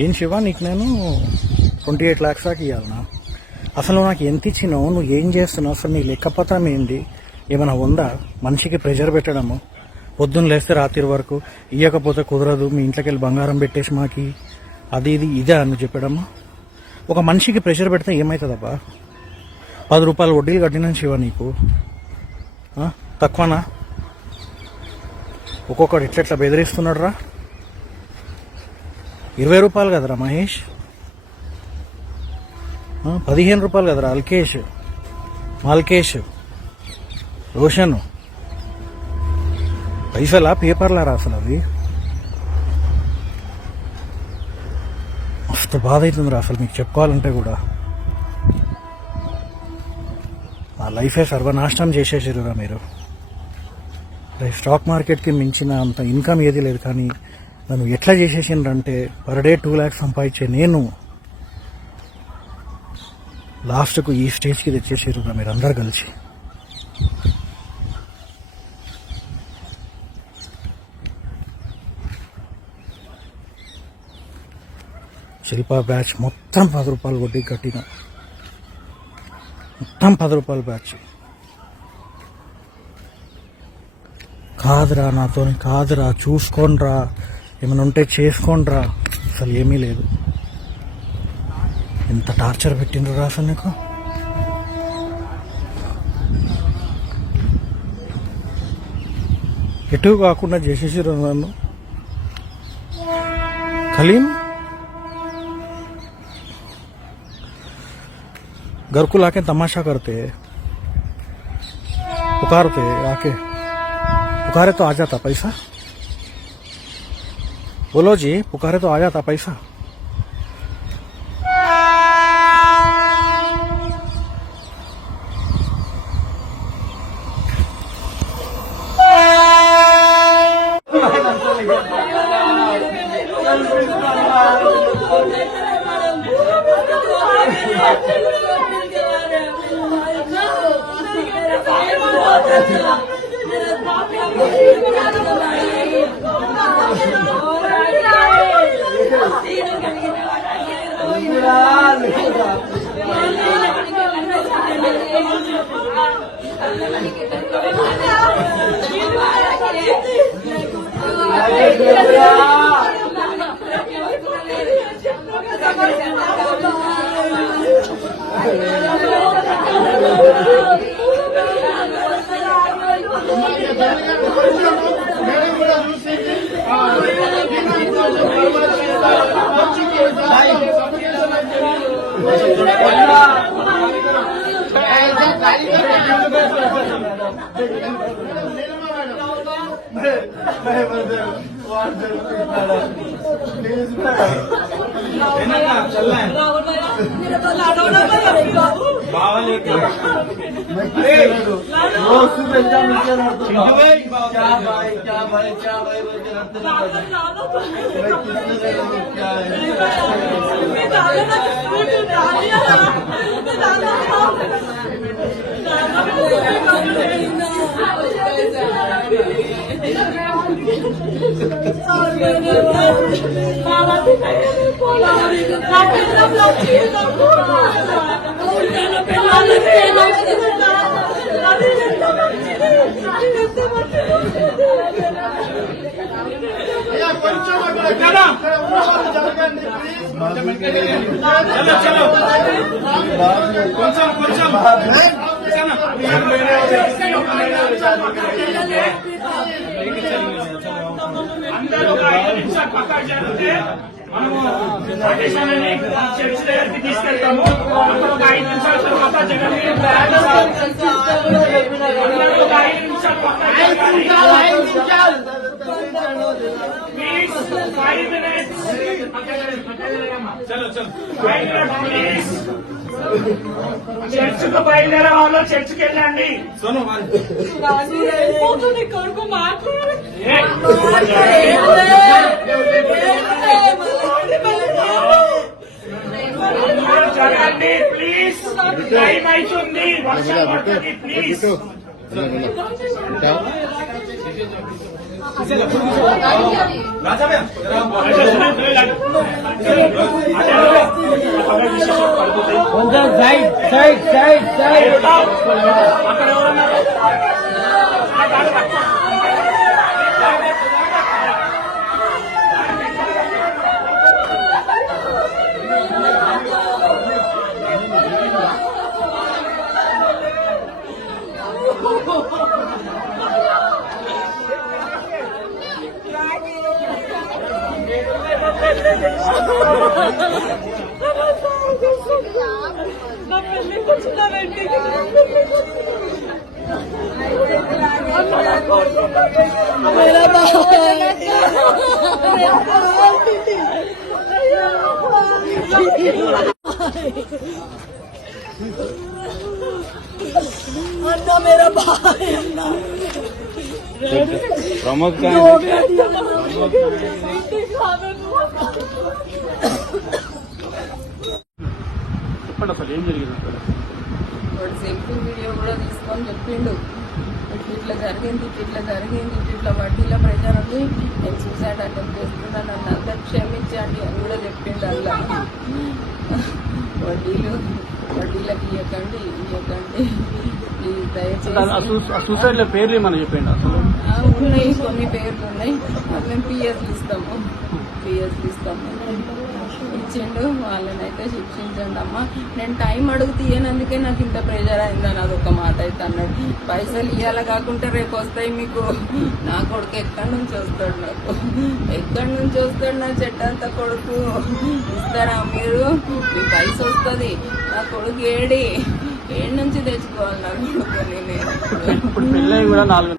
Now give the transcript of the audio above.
ఏం శివ, నీకు నేను 28 lakhs దాకా ఇవ్వాలనా? అసలు నాకు ఎంత ఇచ్చినావు, నువ్వు ఏం చేస్తున్నావు, అసలు నీ లెక్కపత్రం ఏంటి? ఏమైనా ఉందా? మనిషికి ప్రెషర్ పెట్టడము, పొద్దున్న లేస్తే రాత్రి వరకు ఇవ్వకపోతే కుదరదు, మీ ఇంట్లోకి వెళ్ళి బంగారం పెట్టేసి మాకి అది ఇది ఇదే అని చెప్పడము. ఒక మనిషికి ప్రెషర్ పెడితే ఏమవుతుందబ్బా? 10 రూపాయలు వడ్డీలు కట్టినాను శివ నీకు, తక్కువనా? ఒక్కొక్కడు ఎట్లెట్లా బెదిరిస్తున్నాడు రా. 20 రూపాయలు కదరా మహేష్, 15 రూపాయలు కదరా అల్కేష్, మాల్కేష్, రోషన్. పైసలా పేపర్లా రాసిన అది? మస్తు బాధ అవుతుందిరా అసలు మీకు చెప్పుకోవాలంటే కూడా. నా లైఫే సర్వనాశనం చేసేసారురా మీరు. స్టాక్ మార్కెట్కి మించిన అంత ఇన్కమ్ ఏది లేదు, కానీ నన్ను ఎట్లా చేసేసిండ్రంటే పర్ డే 2 lakhs సంపాదించే నేను లాస్ట్కు ఈ స్టేజ్కి తెచ్చేసారురా మీరు అందరు కలిసి. శిల్పా బ్యాచ్ మొత్తం 10 రూపాయలు వడ్డీ కట్టిన, మొత్తం 10 రూపాయల బ్యాచ్. కాదురా నాతో కాదురా, చూసుకోండిరా, ఏమైనా ఉంటే చేసుకోండిరా. అసలు ఏమీ లేదు. ఎంత టార్చర్ పెట్టిండ్రు అసలు నీకు. ఎటు కాకుండా చేసేసారు నన్ను. కలీం घर को लाके तमाशा करते, पुकारते आके, पुकारे तो आ जाता पैसा. बोलो जी, पुकारे तो आ जाता पैसा. అందరూ ఒక 5 నిమిషాలు పక్కకు జరిగితే మనము చర్చి దగ్గరికి తీసుకెళ్తాము. ఒక 5 నిమిషాలు పక్కకు జరగండి. ఒక 5 నిమిషాలు పక్కకు ప్లీజ్. 5 minutes. చలో చలో 5 minutes ప్లీజ్. చర్చికి బయలుదేరే వాళ్ళు చర్చికి వెళ్ళండి. కొడుకు మాట్లాడు జరగండి ప్లీజ్. టైం అవుతుంది, వర్షం పడుతుంది ప్లీజ్. కొంచెం సైడ్ సైడ్ సైడ్ సైడ్ అక్కడ ఎవరున్నారు? నా పెళ్ళికి వచ్చినానండి मेरा अन्ना मेरा भाई अन्ना प्रमोद का చెప్పండి అసలు ఏం జరిగింది అక్కడ? వాడు సెల్ఫీ వీడియో కూడా తీసుకొని చెప్పిండు ఇట్లా జరిగింది ఇట్లా వడ్డీల ప్రెషర్ ఉంది నేను సూసైడ్ అటెంప్ట్ చేస్తున్నాను నన్ను అందరు క్షమించండి అని కూడా చెప్పిండు అలా వడ్డీలకి ఇవ్వకండి ప్లీజ్ దయచేసి సూసైడ్ లో పేర్లు ఏమని చెప్పండి అసలు? ఉన్నాయి కొన్ని పేర్లు ఉన్నాయి మేము పిఎస్లు ఇస్తాము ఇచ్చిండు వాళ్ళనైతే శిక్షించండి అమ్మా నేను టైం అడుగు తీయనందుకే నాకు ఇంత ప్రెషర్ అయిందని అదొక మాట అయితే అన్నాడు పైసలు ఇవ్వాల కాకుంటే రేపు వస్తాయి మీకు నా కొడుకు ఎక్కడి నుంచి వస్తాడు నా చెట్టంత కొడుకు ఇస్తారా మీరు మీ పైస వస్తుంది నా కొడుకు ఏడి నుంచి తెచ్చుకోవాలి నా కొడుకుని నేను ఇప్పుడు పెళ్ళి కూడా 4